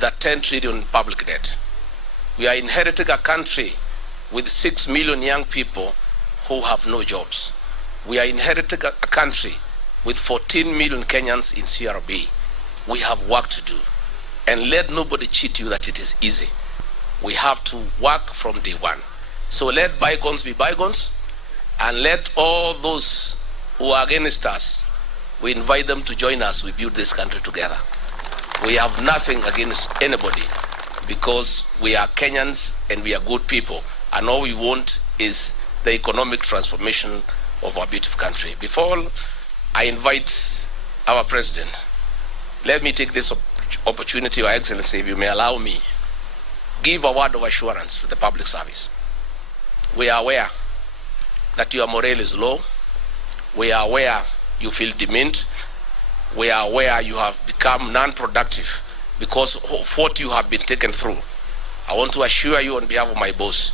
with a 10 trillion public debt. We are inheriting a country with 6 million young people who have no jobs. We are inheriting a country with 14 million Kenyans in CRB. We have work to do. And let nobody cheat you that it is easy. We have to work from day one. So let bygones be bygones, and let all those who are against us, we invite them to join us. We build this country together. We have nothing against anybody because we are Kenyans and we are good people. And all we want is the economic transformation of our beautiful country. Before I invite our president, let me take this opportunity, Your Excellency, if you may allow me, give a word of assurance to the public service. We are aware that your morale is low. We are aware you feel demeaned. We are aware you have become non-productive because of what you have been taken through. I want to assure you on behalf of my boss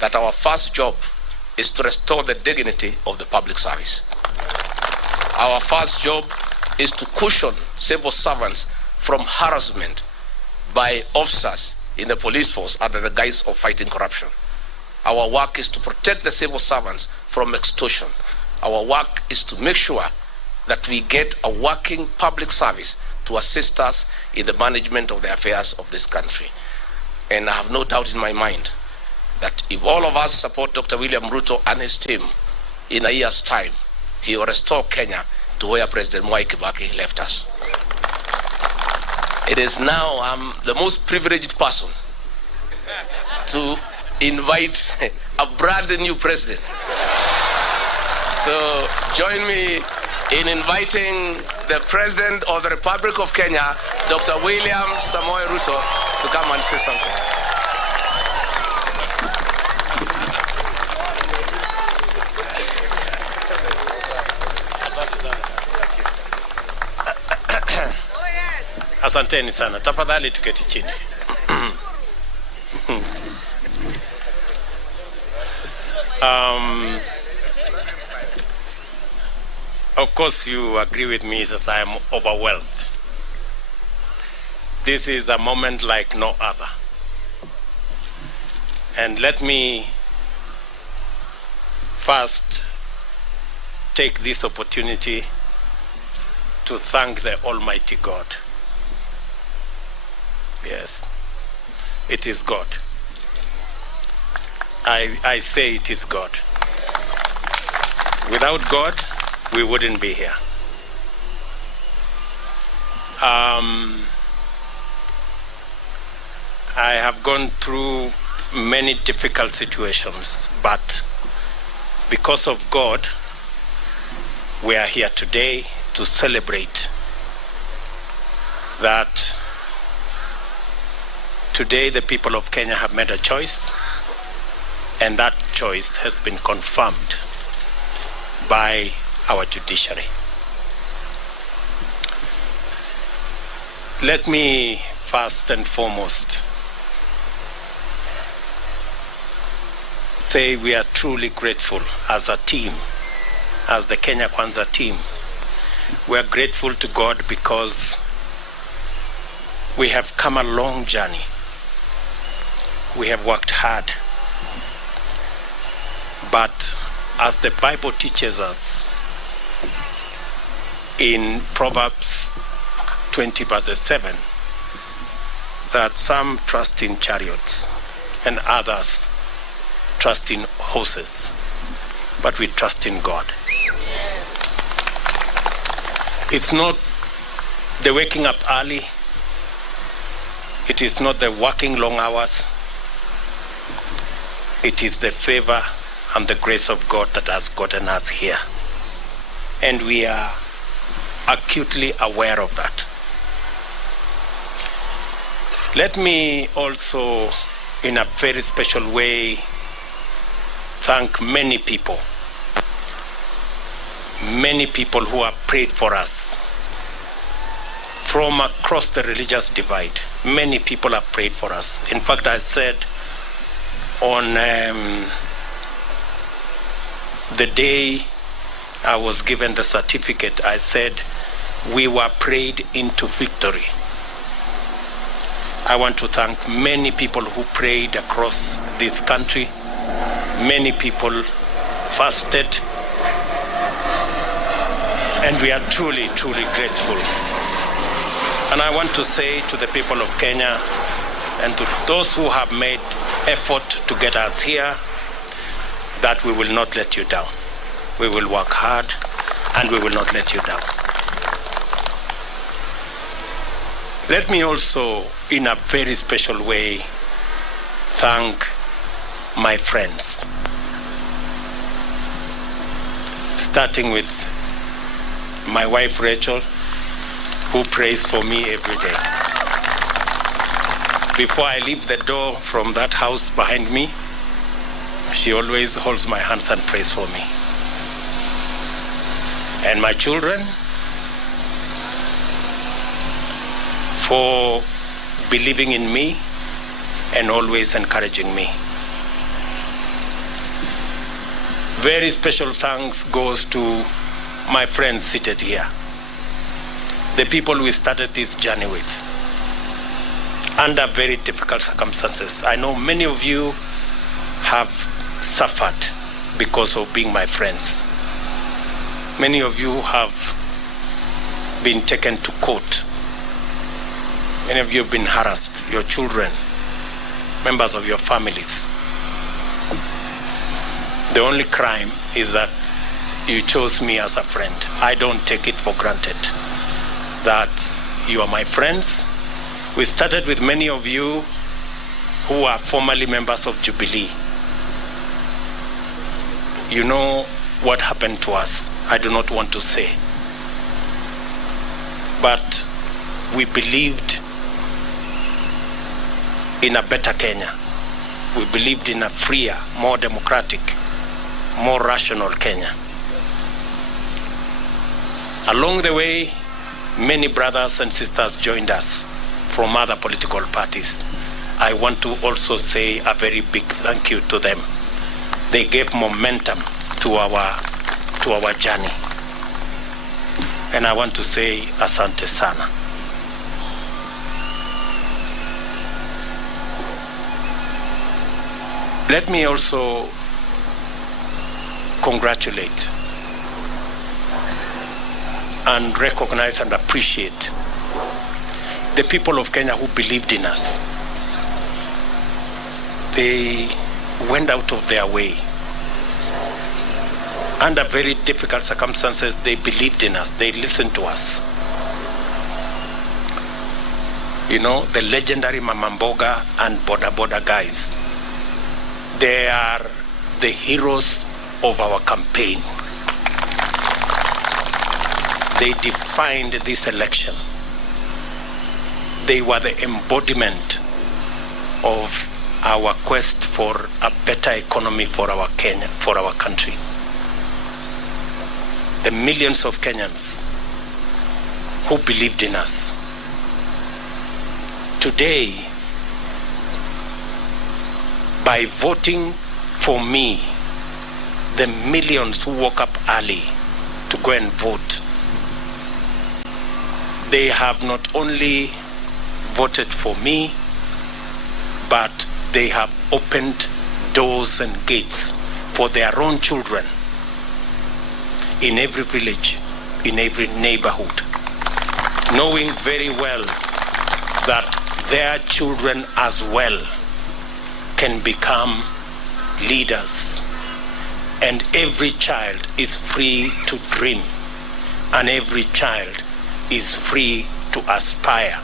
that our first job is to restore the dignity of the public service. Our first job is to cushion civil servants from harassment by officers in the police force under the guise of fighting corruption. Our work is to protect the civil servants from extortion. Our work is to make sure that we get a working public service to assist us in the management of the affairs of this country. And I have no doubt in my mind that if all of us support Dr. William Ruto and his team, in a year's time, he will restore Kenya to where President Mwai Kibaki left us. It is now I'm the most privileged person to invite a brand new president. So join me in inviting the President of the Republic of Kenya, Dr. William Samoei Ruto, to come and say something. Asanteni sana. Tafadhali tuketi chini. Of course, you agree with me that I am overwhelmed. This is a moment like no other. And let me first take this opportunity to thank the Almighty God. Yes, it is God. I say it is God. Without God, we wouldn't be here. I have gone through many difficult situations, but because of God, we are here today to celebrate that today the people of Kenya have made a choice, and that choice has been confirmed by our judiciary. Let me first and foremost say we are truly grateful as a team, as the Kenya Kwanza team. We are grateful to God because we have come a long journey. We have worked hard. But as the Bible teaches us in Proverbs 20 verses 7, that some trust in chariots and others trust in horses, but we trust in God. It's not the waking up early. It is not the working long hours. It is the favor and the grace of God that has gotten us here. And we are acutely aware of that. Let me also, in a very special way, thank many people who have prayed for us from across the religious divide. Many people have prayed for us. In fact, I said on the day I was given the certificate, I said we were prayed into victory. I want to thank many people who prayed across this country. Many people fasted. And we are truly, truly grateful. And I want to say to the people of Kenya and to those who have made effort to get us here that we will not let you down. We will work hard and we will not let you down. Let me also, in a very special way, thank my friends. Starting with my wife Rachel, who prays for me every day. Before I leave the door from that house behind me, she always holds my hands and prays for me. And my children, for believing in me and always encouraging me. Very special thanks goes to my friends seated here, the people we started this journey with, under very difficult circumstances. I know many of you have suffered because of being my friends. Many of you have been taken to court. Many of you have been harassed, your children, members of your families. The only crime is that you chose me as a friend. I don't take it for granted that you are my friends. We started with many of you who are formerly members of Jubilee. You know what happened to us. I do not want to say. But we believed in a better Kenya. We believed in a freer, more democratic, more rational Kenya. Along the way, many brothers and sisters joined us from other political parties. I want to also say a very big thank you to them. They gave momentum to our journey. And I want to say asante sana. Let me also congratulate and recognize and appreciate the people of Kenya who believed in us. They went out of their way. Under very difficult circumstances, they believed in us. They listened to us. You know, the legendary Mama Mboga and Boda Boda guys, they are the heroes of our campaign. They defined this election. They were the embodiment of our quest for a better economy for our Kenya, for our country. The millions of Kenyans who believed in us. Today, by voting for me, the millions who woke up early to go and vote, they have not only voted for me, but they have opened doors and gates for their own children in every village, in every neighborhood, knowing very well that their children as well can become leaders. And every child is free to dream, and every child is free to aspire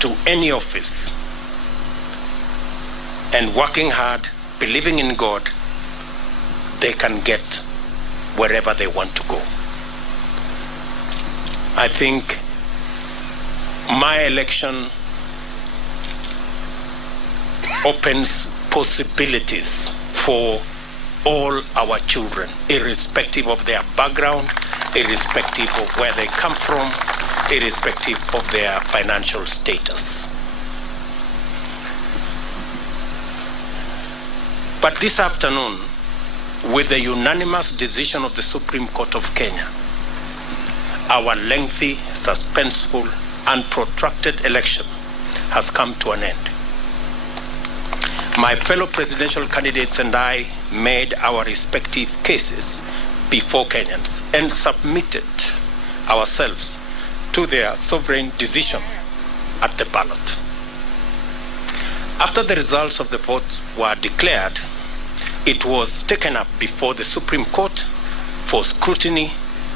to any office. And working hard, believing in God, they can get wherever they want to go. I think my election opens possibilities for all our children, irrespective of their background, irrespective of where they come from, irrespective of their financial status. But this afternoon, with the unanimous decision of the Supreme Court of Kenya, our lengthy, suspenseful, and protracted election has come to an end. My fellow presidential candidates and I made our respective cases before Kenyans and submitted ourselves to their sovereign decision at the ballot. After the results of the votes were declared, it was taken up before the Supreme Court for scrutiny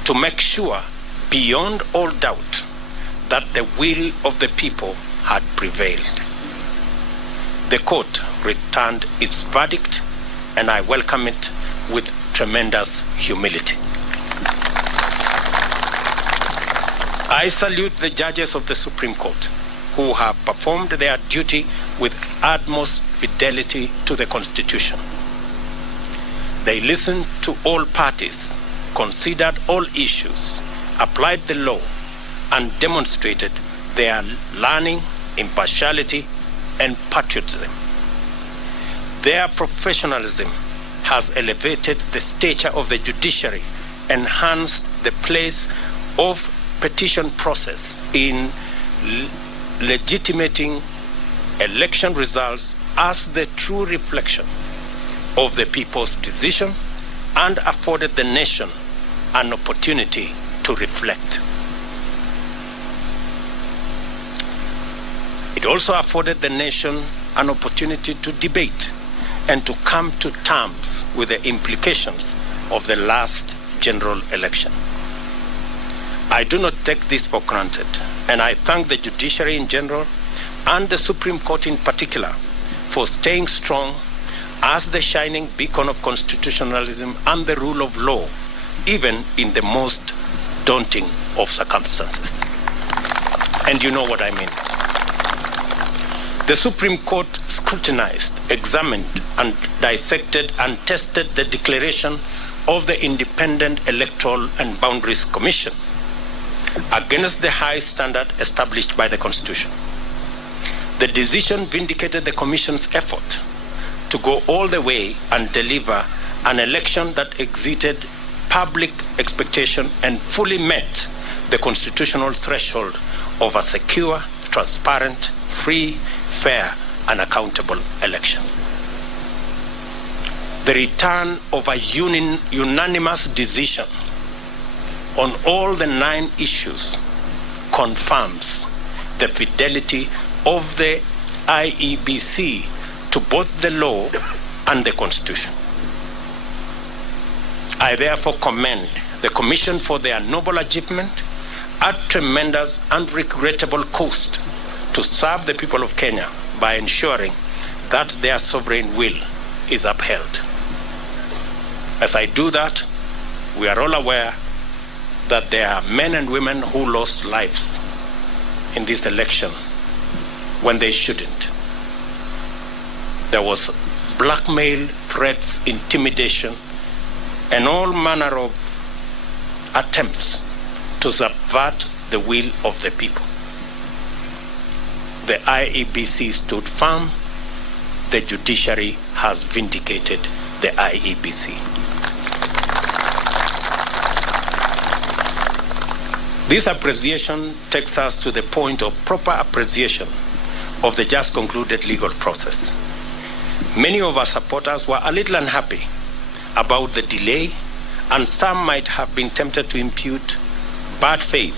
to make sure, beyond all doubt, that the will of the people had prevailed. The court returned its verdict, and I welcome it with tremendous humility. I salute the judges of the Supreme Court who have performed their duty with utmost fidelity to the Constitution. They listened to all parties, considered all issues, applied the law, and demonstrated their learning, impartiality, and patriotism. Their professionalism has elevated the stature of the judiciary, enhanced the place of petition process in legitimating election results as the true reflection of the people's decision, and afforded the nation an opportunity to reflect. It also afforded the nation an opportunity to debate and to come to terms with the implications of the last general election. I do not take this for granted, and I thank the judiciary in general and the Supreme Court in particular for staying strong as the shining beacon of constitutionalism and the rule of law, even in the most daunting of circumstances. And you know what I mean. The Supreme Court scrutinized, examined, and dissected and tested the declaration of the Independent Electoral and Boundaries Commission against the high standard established by the Constitution. The decision vindicated the Commission's effort to go all the way and deliver an election that exceeded public expectation and fully met the constitutional threshold of a secure, transparent, free, fair, and accountable election. The return of a unanimous decision on all the 9 issues confirms the fidelity of the IEBC to both the law and the Constitution. I therefore commend the Commission for their noble achievement at tremendous and regrettable cost to serve the people of Kenya by ensuring that their sovereign will is upheld. As I do that, we are all aware that there are men and women who lost lives in this election when they shouldn't. There was blackmail, threats, intimidation, and all manner of attempts to subvert the will of the people. The IEBC stood firm. The judiciary has vindicated the IEBC. This appreciation takes us to the point of proper appreciation of the just concluded legal process. Many of our supporters were a little unhappy about the delay, and some might have been tempted to impute bad faith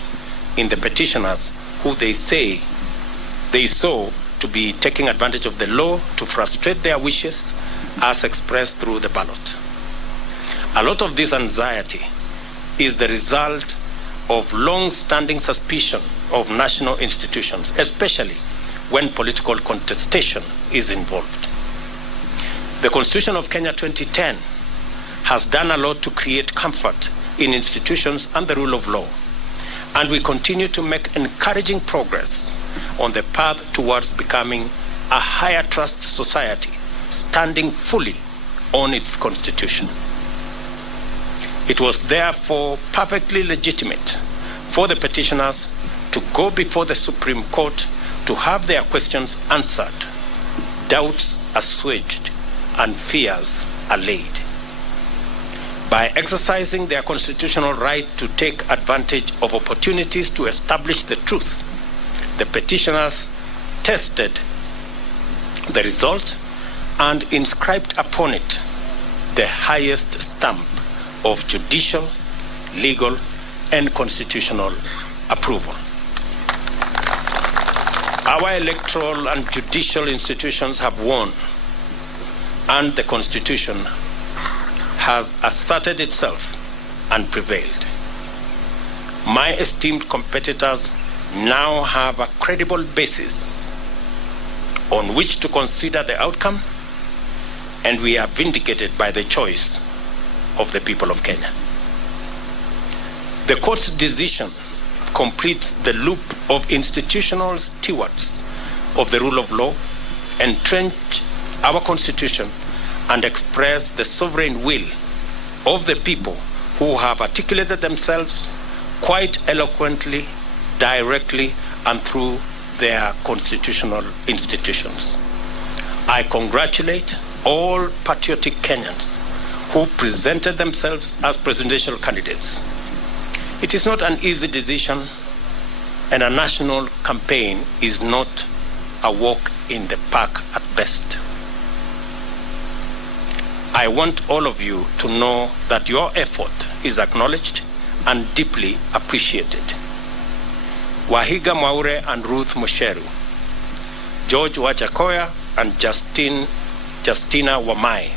in the petitioners who they say they saw to be taking advantage of the law to frustrate their wishes as expressed through the ballot. A lot of this anxiety is the result of long-standing suspicion of national institutions, especially when political contestation is involved. The Constitution of Kenya 2010 has done a lot to create comfort in institutions and the rule of law, and we continue to make encouraging progress on the path towards becoming a higher trust society, standing fully on its constitution. It was therefore perfectly legitimate for the petitioners to go before the Supreme Court to have their questions answered, doubts assuaged, and fears allayed. By exercising their constitutional right to take advantage of opportunities to establish the truth The petitioners tested the result and inscribed upon it the highest stamp of judicial, legal, and constitutional approval. Our electoral and judicial institutions have won, and the Constitution has asserted itself and prevailed. My esteemed competitors now have a credible basis on which to consider the outcome, and we are vindicated by the choice of the people of Kenya. The court's decision completes the loop of institutional stewards of the rule of law, entrench our Constitution, and express the sovereign will of the people who have articulated themselves quite eloquently, directly, and through their constitutional institutions. I congratulate all patriotic Kenyans who presented themselves as presidential candidates. It is not an easy decision, and a national campaign is not a walk in the park at best. I want all of you to know that your effort is acknowledged and deeply appreciated. Wahiga Mwaure and Ruth Musheru, George Wajakoya and Justina Wamai,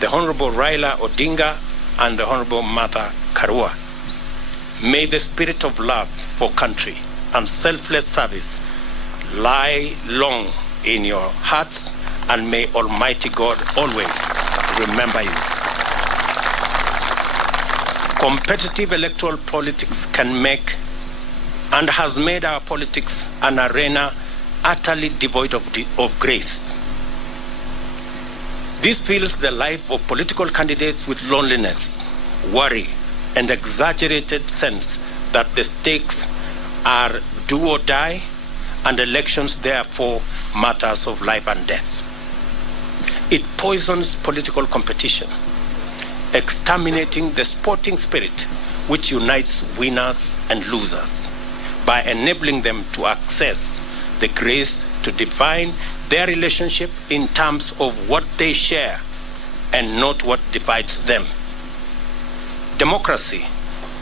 the Honorable Raila Odinga and the Honorable Martha Karua. May the spirit of love for country and selfless service lie long in your hearts, and may Almighty God always remember you. Competitive electoral politics can make and has made our politics an arena utterly devoid of grace. This fills the life of political candidates with loneliness, worry, and exaggerated sense that the stakes are do or die, and elections therefore matters of life and death. It poisons political competition, exterminating the sporting spirit which unites winners and losers by enabling them to access the grace to define their relationship in terms of what they share and not what divides them. Democracy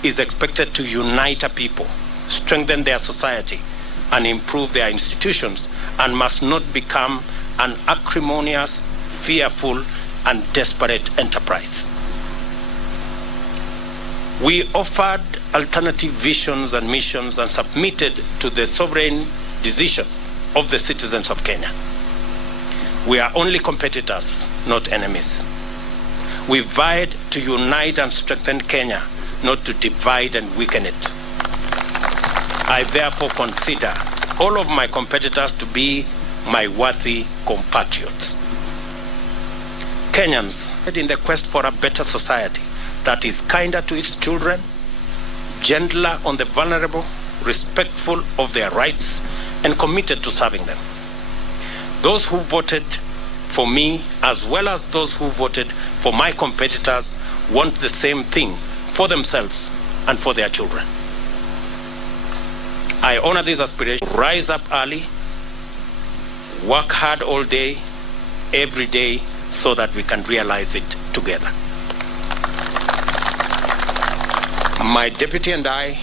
is expected to unite a people, strengthen their society, and improve their institutions, and must not become an acrimonious, fearful, and desperate enterprise. We offered alternative visions and missions and submitted to the sovereign decision of the citizens of Kenya. We are only competitors, not enemies. We vied to unite and strengthen Kenya, not to divide and weaken it. I therefore consider all of my competitors to be my worthy compatriots. Kenyans, in the quest for a better society that is kinder to its children, gentler on the vulnerable, respectful of their rights, and committed to serving them. Those who voted for me, as well as those who voted for my competitors, want the same thing for themselves and for their children. I honor this aspiration. Rise up early, work hard all day, every day, so that we can realize it together. My deputy and I,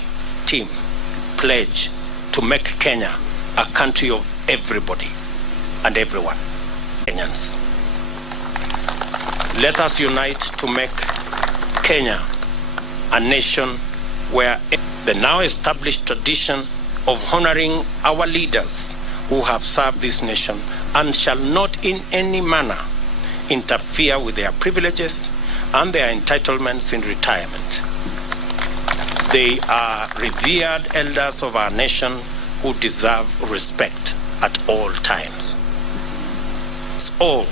team, pledge to make Kenya a country of everybody and everyone. Kenyans. Let us unite to make Kenya a nation where the now established tradition of honoring our leaders who have served this nation and shall not in any manner interfere with their privileges and their entitlements in retirement. They are revered elders of our nation who deserve respect at all times. Let's all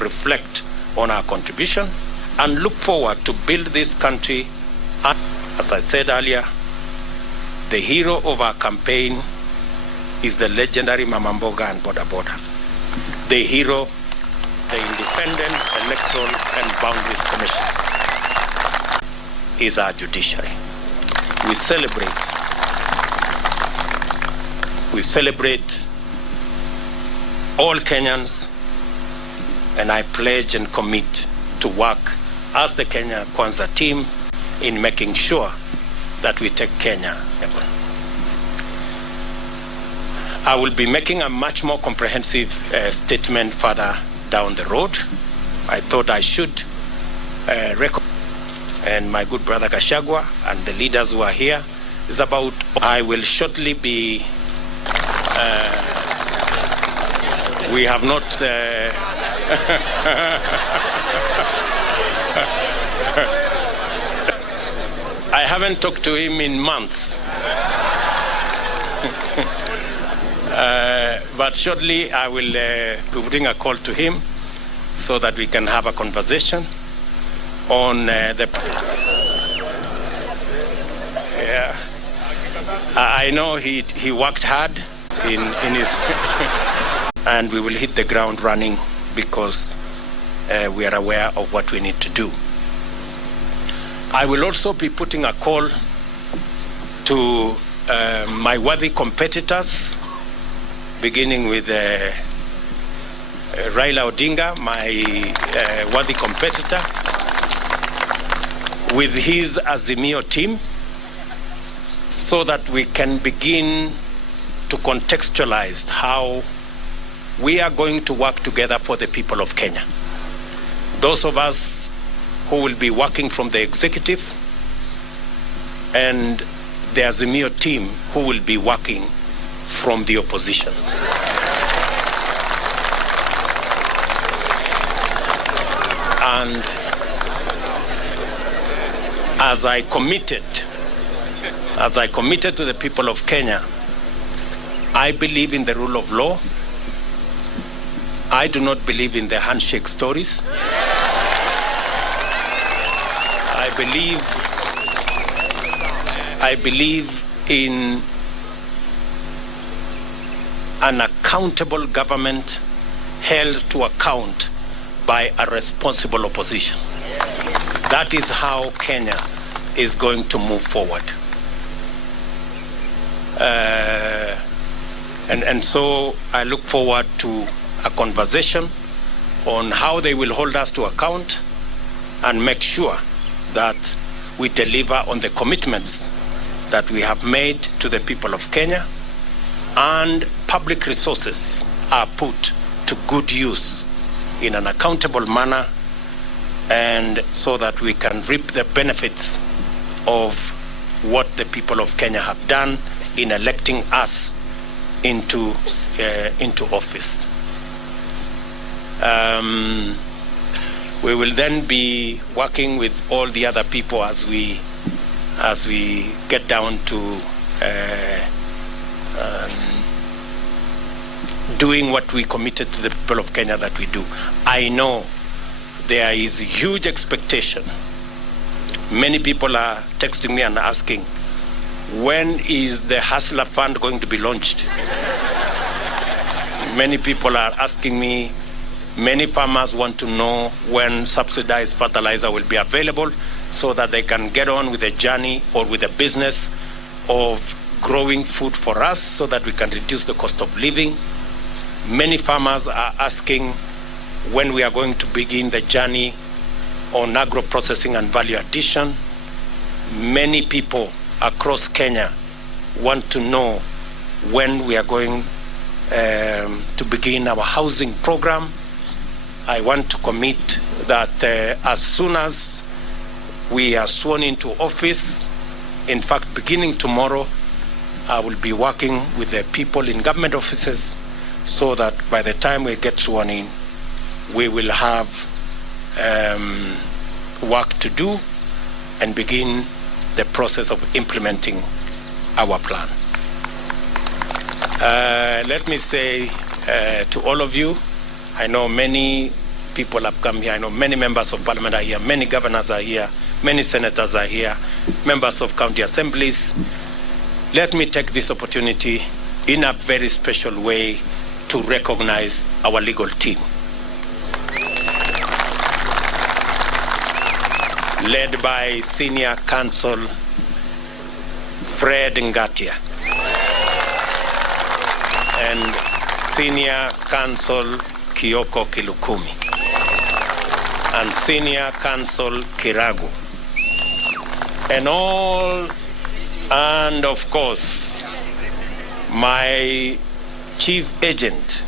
reflect on our contribution and look forward to build this country. And, as I said earlier, the hero of our campaign is the legendary Mama Mboga and Boda Boda. The hero, the Independent Electoral and Boundaries Commission, is our judiciary. We celebrate we celebrate all Kenyans, and I pledge and commit to work as the Kenya Kwanza team in making sure that we take Kenya. I will be making a much more comprehensive statement further down the road. I thought I should record, and my good brother Gachagua and the leaders who are here is about. I will shortly be. We have not. I haven't talked to him in months. But shortly I will be putting a call to him so that we can have a conversation on the. Yeah, I know he worked hard in his, and we will hit the ground running because we are aware of what we need to do. I will also be putting a call to my worthy competitors, beginning with Raila Odinga, my worthy competitor, with his Azimio team, so that we can begin to contextualize how we are going to work together for the people of Kenya. Those of us who will be working from the executive and the Azimio team who will be working from the opposition. And as I committed to the people of Kenya, I believe in the rule of law. I do not believe in the handshake stories. I believe in an accountable government held to account by a responsible opposition. That is how Kenya is going to move forward. And so I look forward to a conversation on how they will hold us to account and make sure that we deliver on the commitments that we have made to the people of Kenya, and public resources are put to good use in an accountable manner, and so that we can reap the benefits of what the people of Kenya have done in electing us into office. We will then be working with all the other people as we get down to doing what we committed to the people of Kenya that we do. I know there is huge expectation. Many people are texting me and asking, when is the Hustler Fund going to be launched? Many people are asking me, many farmers want to know when subsidized fertilizer will be available so that they can get on with the journey or with the business of growing food for us so that we can reduce the cost of living. Many farmers are asking when we are going to begin the journey on agro-processing and value addition. Many people across Kenya want to know when we are going to begin our housing program. I want to commit that as soon as we are sworn into office, in fact, beginning tomorrow, I will be working with the people in government offices so that by the time we get sworn in, we will have work to do and begin the process of implementing our plan. Let me say to all of you, I know many people have come here. I know many members of parliament are here, many governors are here, many senators are here, members of county assemblies. Let me take this opportunity in a very special way to recognize our legal team, led by Senior Counsel Fred Ngatia. and Senior Counsel Kioko Kilukumi, and Senior Counsel Kiragu, and of course, my chief agent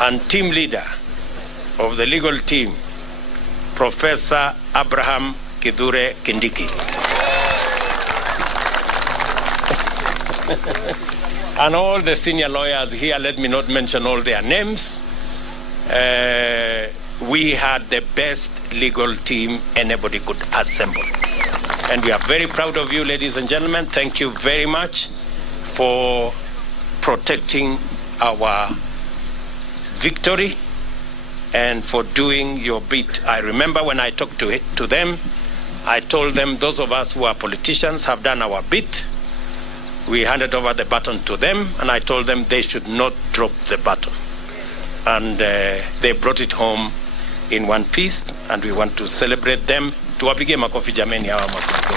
and team leader of the legal team, Professor Abraham Kidhure Kindiki. And all the senior lawyers here, let me not mention all their names. We had the best legal team anybody could assemble. And we are very proud of you, ladies and gentlemen. Thank you very much for protecting our victory and for doing your bit. I remember when I talked to them, I told them those of us who are politicians have done our bit. We handed over the baton to them, and I told them they should not drop the baton. And they brought it home in one piece, and we want to celebrate them. Tuwapige makofi jameni hawa makofi.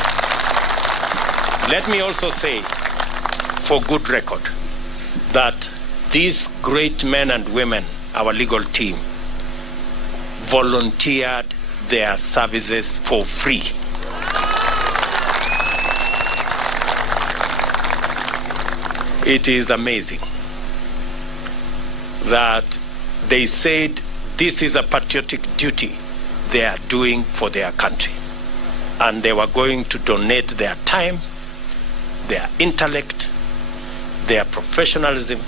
Let me also say, for good record, that these great men and women, our legal team, volunteered their services for free. It is amazing that they said this is a patriotic duty they are doing for their country. And they were going to donate their time, their intellect, their professionalism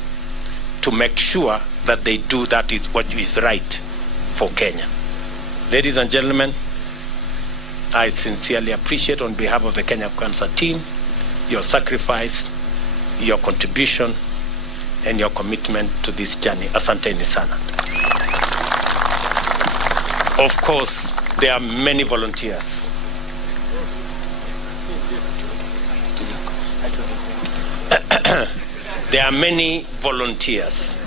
to make sure that they do that is what is right for Kenya. Ladies and gentlemen, I sincerely appreciate on behalf of the Kenya Cancer team your sacrifice, your contribution, and your commitment to this journey. Asanteni sana. Of course, there are many volunteers. There are many volunteers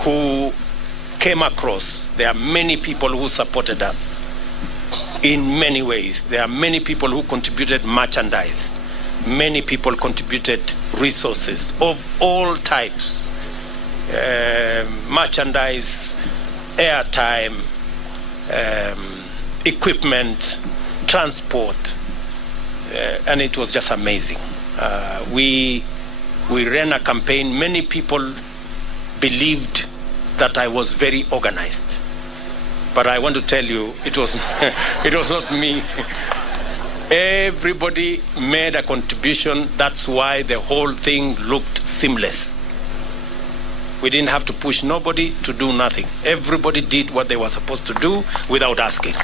who came across. There are many people who supported us in many ways. There are many people who contributed merchandise. Many people contributed resources of all types, merchandise, airtime, equipment, transport, and it was just amazing. We ran a campaign. Many people believed that I was very organized, but I want to tell you, it was not me. Everybody made a contribution. That's why the whole thing looked seamless. We didn't have to push nobody to do nothing. Everybody did what they were supposed to do without asking.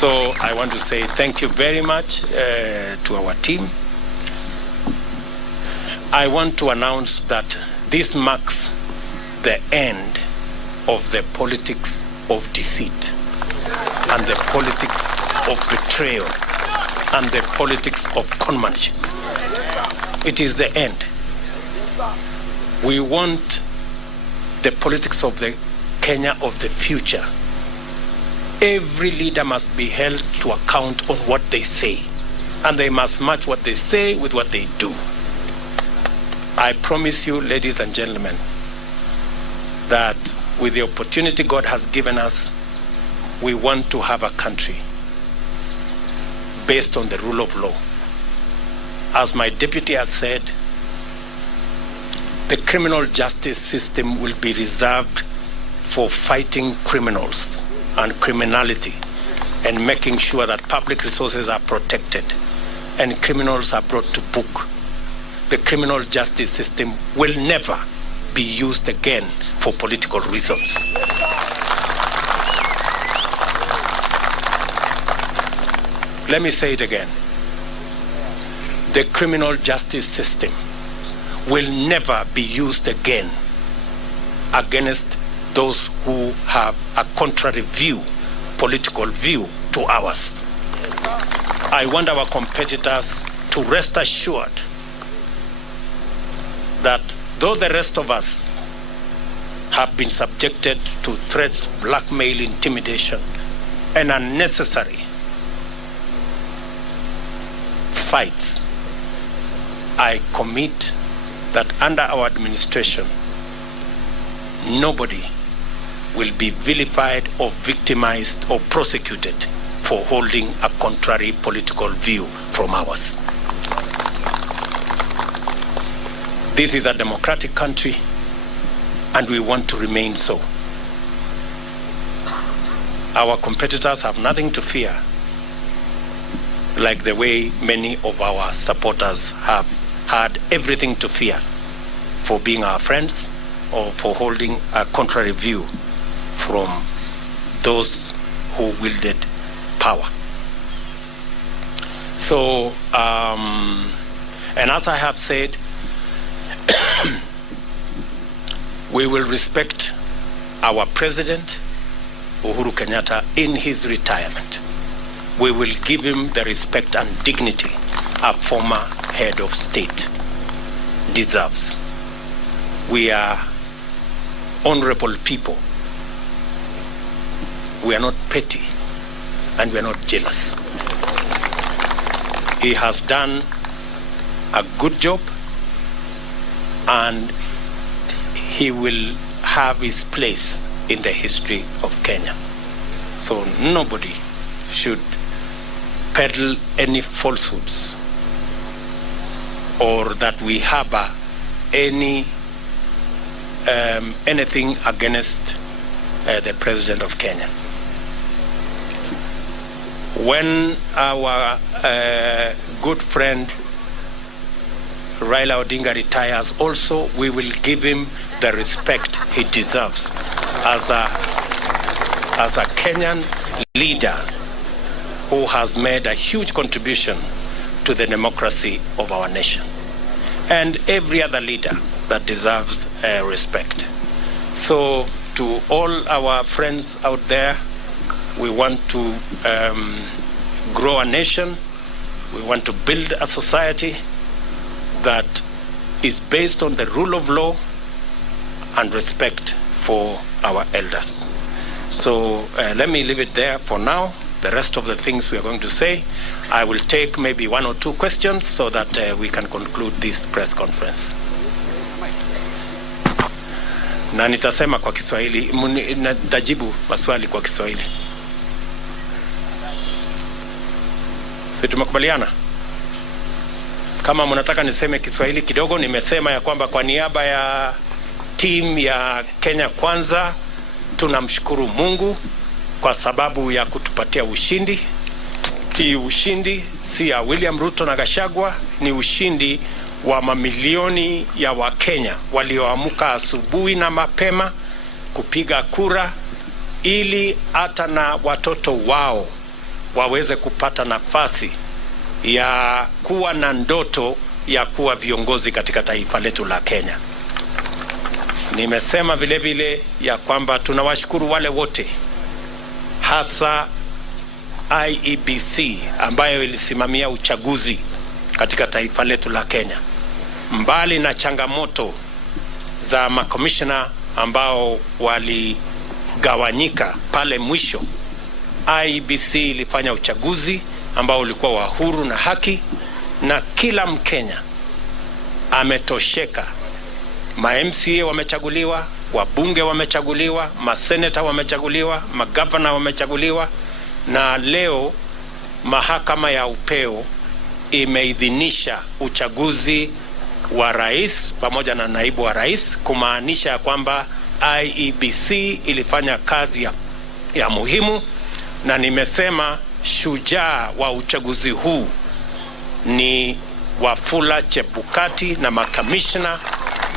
So I want to say thank you very much to our team. I want to announce that this marks the end of the politics of deceit and the politics of betrayal and the politics of conmanship. It is the end. We want the politics of the Kenya of the future. Every leader must be held to account on what they say, and they must match what they say with what they do. I promise you, ladies and gentlemen, that with the opportunity God has given us, we want to have a country based on the rule of law. As my deputy has said, the criminal justice system will be reserved for fighting criminals and criminality and making sure that public resources are protected and criminals are brought to book. The criminal justice system will never be used again for political reasons. Let me say it again. The criminal justice system will never be used again against those who have a contrary view, political view to ours. I want our competitors to rest assured that though the rest of us have been subjected to threats, blackmail, intimidation, and unnecessary fights, I commit that under our administration, nobody will be vilified or victimized or prosecuted for holding a contrary political view from ours. This is a democratic country, and we want to remain so. Our competitors have nothing to fear, like the way many of our supporters have had everything to fear for being our friends or for holding a contrary view from those who wielded power. So, and as I have said, we will respect our President, Uhuru Kenyatta, in his retirement. We will give him the respect and dignity a former head of state deserves. We are honorable people. We are not petty, and we are not jealous. He has done a good job, and he will have his place in the history of Kenya. So nobody should peddle any falsehoods or that we harbor anything against the President of Kenya. When our good friend Raila Odinga retires also, we will give him the respect he deserves as a Kenyan leader who has made a huge contribution to the democracy of our nation, and every other leader that deserves respect. So to all our friends out there, we want to grow a nation. We want to build a society that is based on the rule of law and respect for our elders. So let me leave it there for now. The rest of the things we are going to say, I will take maybe one or two questions so that we can conclude this press conference. Na nitasema kwa Kiswahili, nitajibu maswali kwa Kiswahili. Sisi tumekubaliana? Kama mnataka niseme Kiswahili kidogo, nimesema ya kwamba kwa niaba ya team ya Kenya Kwanza tunamshukuru Mungu kwa sababu ya kutupatia ushindi. Hii ushindi si ya William Ruto na Gachagua, ni ushindi wa mamilioni ya Wakenya walioamka asubuhi na mapema kupiga kura ili hata na watoto wao waweze kupata nafasi ya kuwa na ndoto ya kuwa viongozi katika taifa letu la Kenya. Nimesema vile vile ya kwamba tunawashukuru wale wote, hasa IEBC ambayo ilisimamia uchaguzi katika taifa letu la Kenya. Mbali na changamoto za makomishona ambao waligawanyika pale mwisho, IEBC ilifanya uchaguzi ambao ulikuwa wa huru na haki, na kila Mkenya ametosheka. Ma-MCA wamechaguliwa, wabunge wamechaguliwa, maseneta wamechaguliwa, magavana wamechaguliwa, na leo mahakama ya upeo imeidhinisha uchaguzi wa rais pamoja na naibu wa rais, kumaanisha kwamba IEBC ilifanya kazi ya muhimu. Na nimesema shujaa wa uchaguzi huu ni Wafula Chebukati na makamishna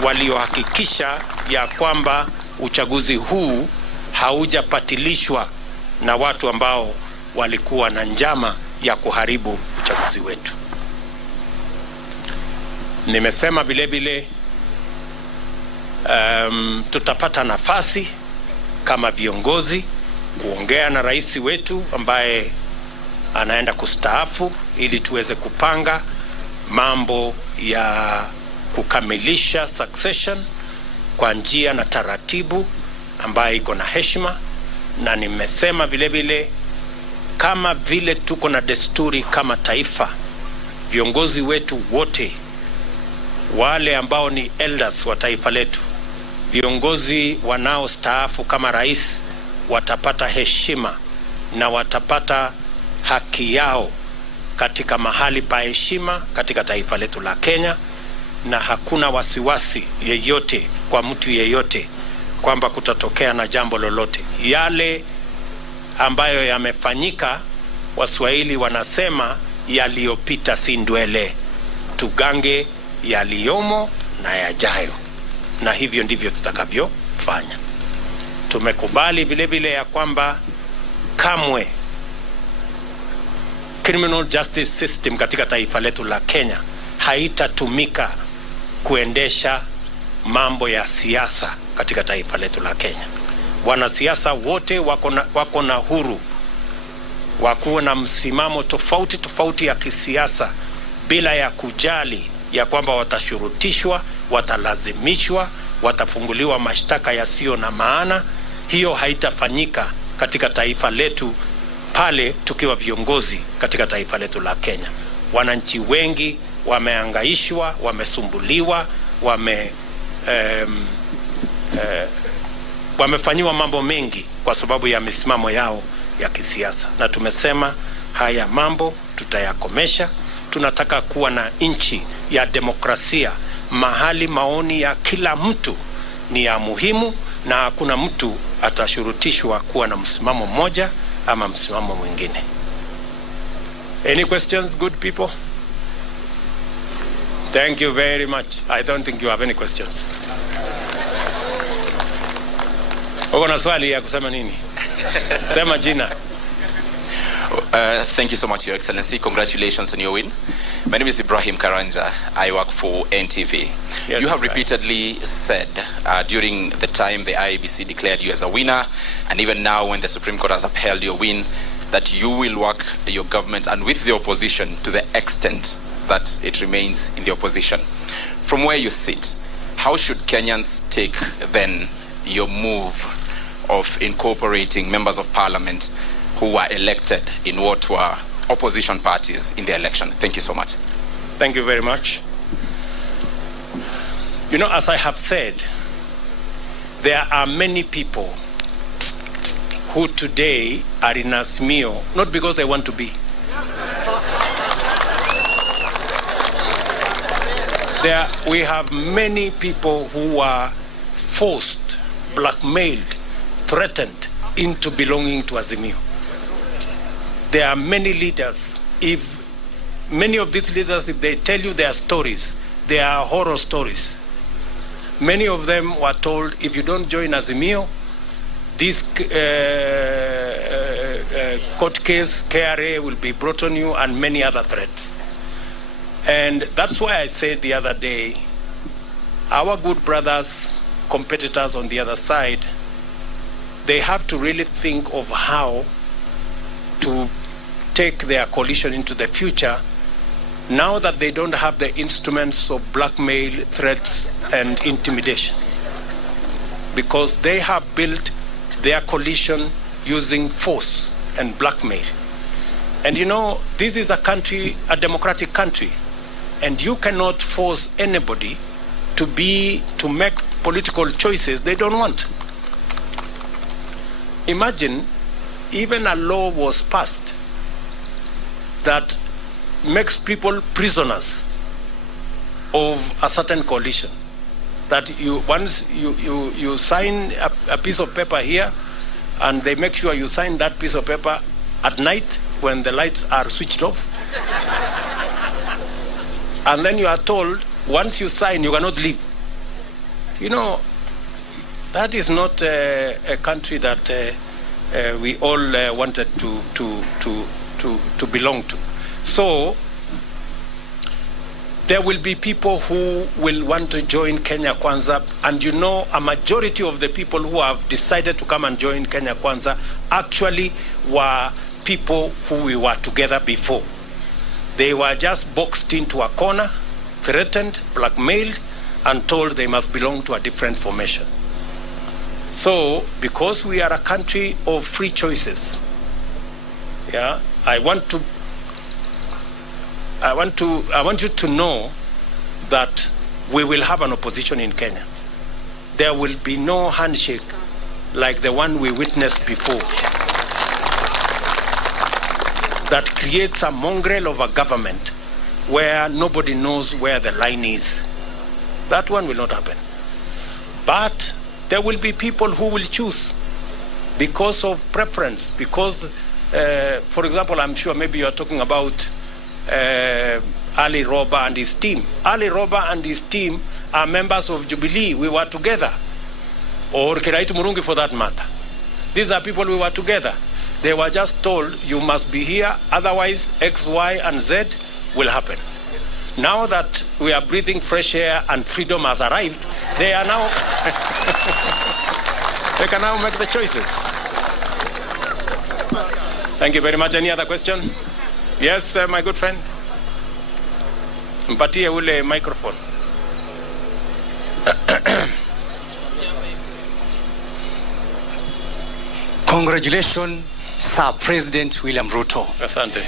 waliohakikisha ya kwamba uchaguzi huu haujapatilishwa na watu ambao walikuwa na njama ya kuharibu uchaguzi wetu. Nimesema vile vile tutapata nafasi kama viongozi kuongea na rais wetu ambaye anaenda kustaafu, ili tuweze kupanga mambo ya kukamilisha succession kwa njia na taratibu ambayo iko na heshima. Na nimesema vile vile kama vile tuko na desturi kama taifa, viongozi wetu wote wale ambao ni elders wa taifa letu, viongozi wanaostaafu kama rais, watapata heshima na watapata haki yao katika mahali pa heshima katika taifa letu la Kenya, na hakuna wasiwasi yeyote kwa mtu yeyote kwamba kutatokea na jambo lolote. Yale ambayo yamefanyika, Waswahili wanasema yaliyopita si ndwele, tugange yaliyomo na yajayo, na hivyo ndivyo tutakavyofanya. Tumekubali vile vile ya kwamba kamwe criminal justice system katika taifa letu la Kenya haitatumika kuendesha mambo ya siasa katika taifa letu la Kenya. Wanasiasa wote wako na huru wakuwa na msimamo tofauti ya kisiasa bila ya kujali ya kwamba watashurutishwa, watalazimishwa, watafunguliwa mashtaka yasiyo na maana. Hiyo haitafanyika katika taifa letu pale tukiwa viongozi katika taifa letu la Kenya. Wananchi wengi wameangaishwa, wamesumbuliwa, wamefanyiwa mambo mengi kwa sababu ya misimamo yao ya kisiasa, na tumesema haya mambo tutayakomesha. Tunataka kuwa na nchi ya demokrasia, mahali maoni ya kila mtu ni ya muhimu na hakuna mtu atashurutishwa kuwa na msimamo mmoja ama msimamo mwingine. Any questions, good people? Thank you very much. I don't think you have any questions. Uko na swali ya kusema nini? Sema jina. Thank you so much, Your Excellency. Congratulations on your win. My name is Ibrahim Karanja. I work for NTV. Yes, you have right. repeatedly said during the time the IEBC declared you as a winner, and even now when the Supreme Court has upheld your win, that you will work your government and with the opposition to the extent that it remains in the opposition. From where you sit, how should Kenyans take then your move of incorporating members of parliament who were elected in what were opposition parties in the election? Thank you so much. Thank you very much. You know, as I have said, there are many people who today are in Azimio, not because they want to be. We have many people who are forced, blackmailed, threatened into belonging to Azimio. There are many leaders. Many of these leaders, if they tell you their stories, they are horror stories. Many of them were told, if you don't join Azimio, this court case, KRA will be brought on you, and many other threats. And that's why I said the other day, our good brothers, competitors on the other side, they have to really think of how to take their coalition into the future now that they don't have the instruments of blackmail, threats, and intimidation. Because they have built their coalition using force and blackmail. And you know, this is a country, a democratic country, and you cannot force anybody to make political choices they don't want. Imagine even a law was passed that makes people prisoners of a certain coalition. That once you sign a piece of paper here, and they make sure you sign that piece of paper at night when the lights are switched off. And then you are told, once you sign, you cannot leave. You know, that is not a country that we all wanted to belong to. So there will be people who will want to join Kenya Kwanza, and you know, a majority of the people who have decided to come and join Kenya Kwanza actually were people who we were together before. They were just boxed into a corner, threatened, blackmailed, and told they must belong to a different formation. So, because we are a country of free choices, yeah, I want you to know that we will have an opposition in Kenya. There will be no handshake like the one we witnessed before that creates a mongrel of a government where nobody knows where the line is. That one will not happen. But there will be people who will choose because of preference, because, for example, I'm sure maybe you're talking about Ali Roba and his team. Ali Roba and his team are members of Jubilee. We were together. Or Kiraitu Murungi for that matter. These are people we were together. They were just told, you must be here, otherwise X, Y, and Z will happen. Now that we are breathing fresh air and freedom has arrived, they are now, they can now make the choices. Thank you very much. Any other question? Yes, my good friend. Mpatie ule microphone. Congratulations, Sir President William Ruto. Asante.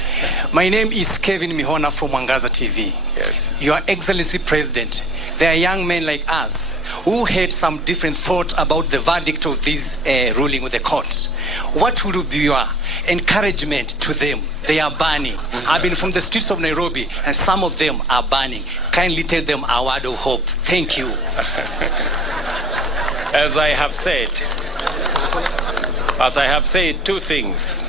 My name is Kevin Mihona from Mwangaza TV. Yes. Your Excellency President, there are young men like us who had some different thought about the verdict of this ruling with the court. What would be your encouragement to them? They are burning. I've been from the streets of Nairobi, and some of them are burning. Kindly tell them a word of hope. Thank you. As I have said, two things.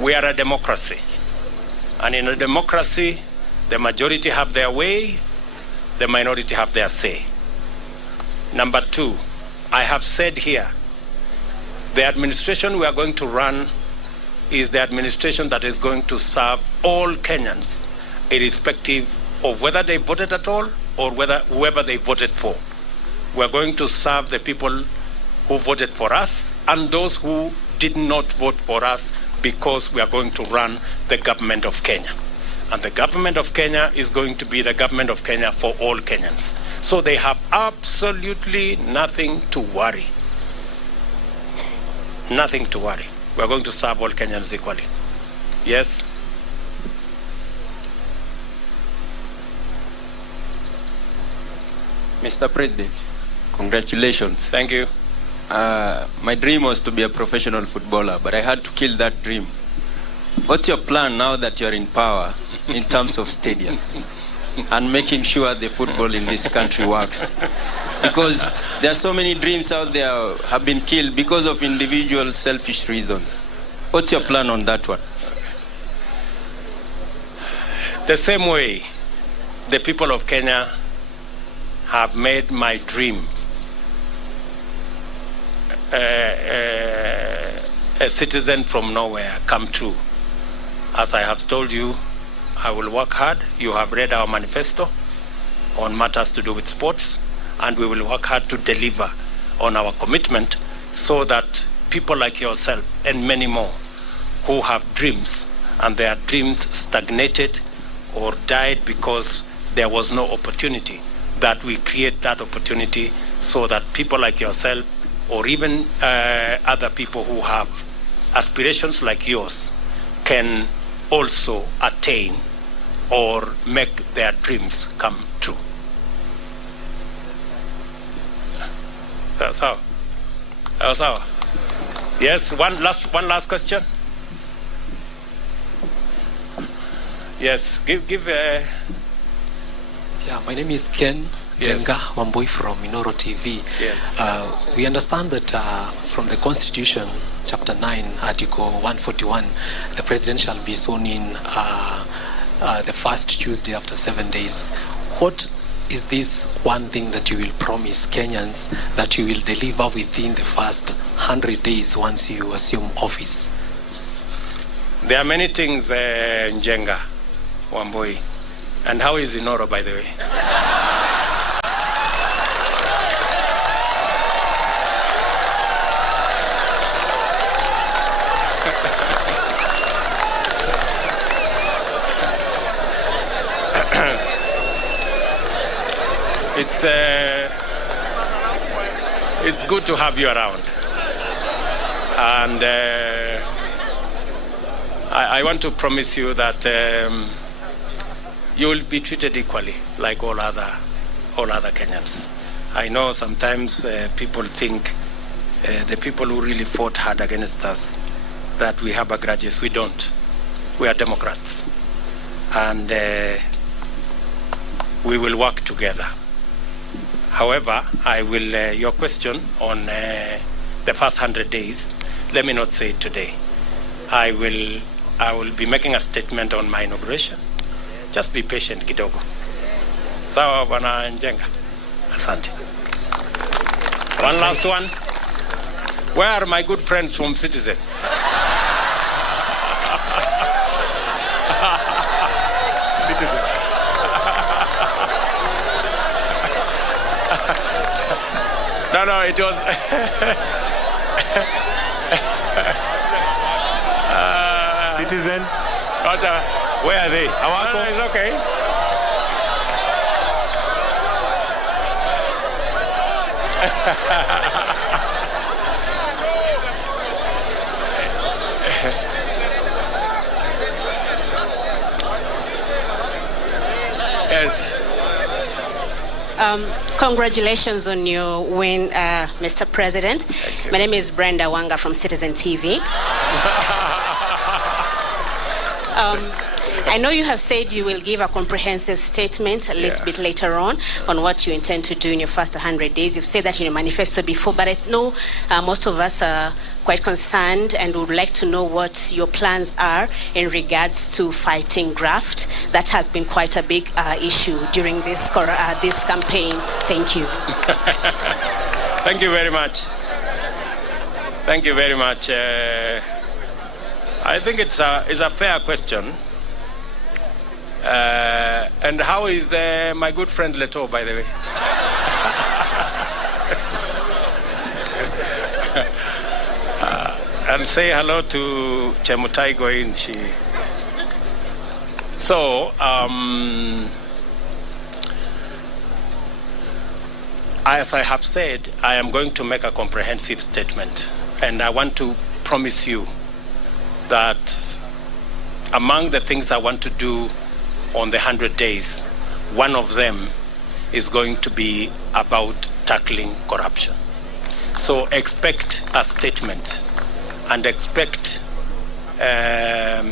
We are a democracy. And in a democracy, the majority have their way, the minority have their say. Number two, I have said here, the administration we are going to run is the administration that is going to serve all Kenyans, irrespective of whether they voted at all or whoever they voted for. We are going to serve the people who voted for us and those who did not vote for us, because we are going to run the government of Kenya. And the government of Kenya is going to be the government of Kenya for all Kenyans. So they have absolutely nothing to worry. Nothing to worry. We are going to serve all Kenyans equally. Yes? Mr. President, congratulations. Thank you. My dream was to be a professional footballer, but I had to kill that dream. What's your plan now that you're in power in terms of stadiums and making sure the football in this country works? Because there are so many dreams out there have been killed because of individual selfish reasons. What's your plan on that one? The same way the people of Kenya have made my dream a citizen from nowhere come true. As I have told you, I will work hard. You have read our manifesto on matters to do with sports, and we will work hard to deliver on our commitment so that people like yourself and many more who have dreams and their dreams stagnated or died because there was no opportunity, that we create that opportunity so that people like yourself or even other people who have aspirations like yours can also attain or make their dreams come true. That's how. That's how. Yes, one last question. Yes, give. Yeah, my name is Ken. Yes. Jenga Wambui from Minoro TV. Yes. We understand that from the Constitution, Chapter 9, Article 141, the President shall be sworn in the first Tuesday after 7 days. What is this one thing that you will promise Kenyans that you will deliver within the first 100 days once you assume office? There are many things, Njenga Wambui. And how is Inoro, by the way? It's good to have you around, and I want to promise you that you will be treated equally like all other all other Kenyans. I know sometimes people think the people who really fought hard against us, that we have grudges. We don't. We are Democrats. And we will work together. However, your question on the first 100 days, let me not say it today. I will be making a statement on my inauguration. Just be patient kidogo. Sawa bwana Njenga. Asante. One last one. Where are my good friends from Citizen? Citizen. No, it was... Citizen? Where are they? No, it's okay. Yes. Congratulations on your win, Mr. President. My name is Brenda Wanga from Citizen TV. I know you have said you will give a comprehensive statement a little bit later on what you intend to do in your first 100 days. You've said that in your manifesto before, but I know most of us are quite concerned and would like to know what your plans are in regards to fighting graft. That has been quite a big issue during this campaign. Thank you. Thank you very much. Thank you very much. I think it's a fair question. And how is my good friend Leto, by the way? And say hello to Chemutai Goinchi. So, as I have said, I am going to make a comprehensive statement. And I want to promise you that among the things I want to do on the 100 days, one of them is going to be about tackling corruption. So expect a statement and expect there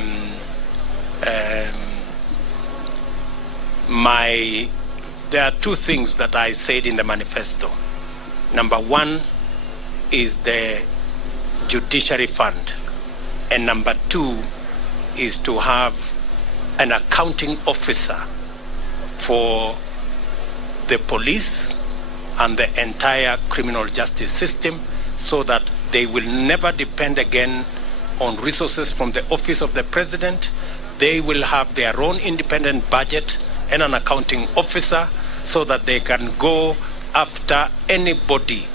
are two things that I said in the manifesto. Number one is the judiciary fund, and number two is to have an accounting officer for the police and the entire criminal justice system, so that they will never depend again on resources from the office of the president. They will have their own independent budget and an accounting officer, so that they can go after anybody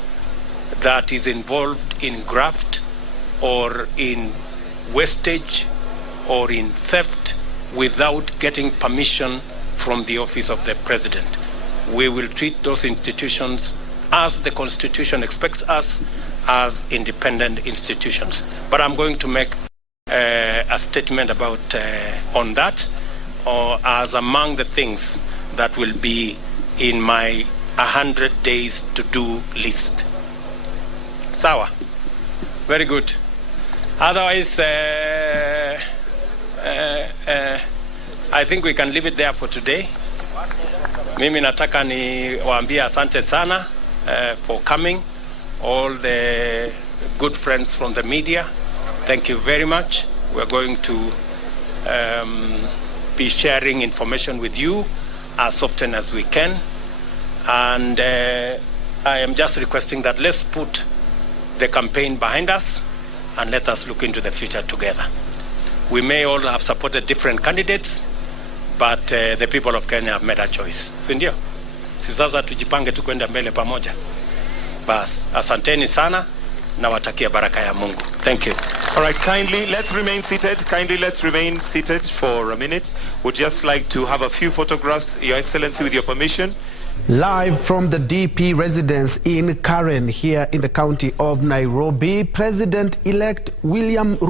that is involved in graft or in wastage or in theft without getting permission from the office of the president. We will treat those institutions as the Constitution expects us, as independent institutions. But I'm going to make a statement about on that, or as among the things that will be in my 100 days to do list. Sawa. Very good. Otherwise, I think we can leave it there for today. Mimi nataka ni waambie asante sana for coming. All the good friends from the media, thank you very much. We're going to be sharing information with you as often as we can. And I am just requesting that let's put the campaign behind us and let us look into the future together. We may all have supported different candidates, but the people of Kenya have made a choice. Sindio? Sasa tujipange tu kwenda mbele pamoja. Bas, asanteni sana na watakia baraka ya Mungu. Thank you. All right, kindly, let's remain seated. Kindly, let's remain seated for a minute. Would just like to have a few photographs, Your Excellency, with your permission. Live from the DP residence in Karen here in the county of Nairobi, President-elect William Ruto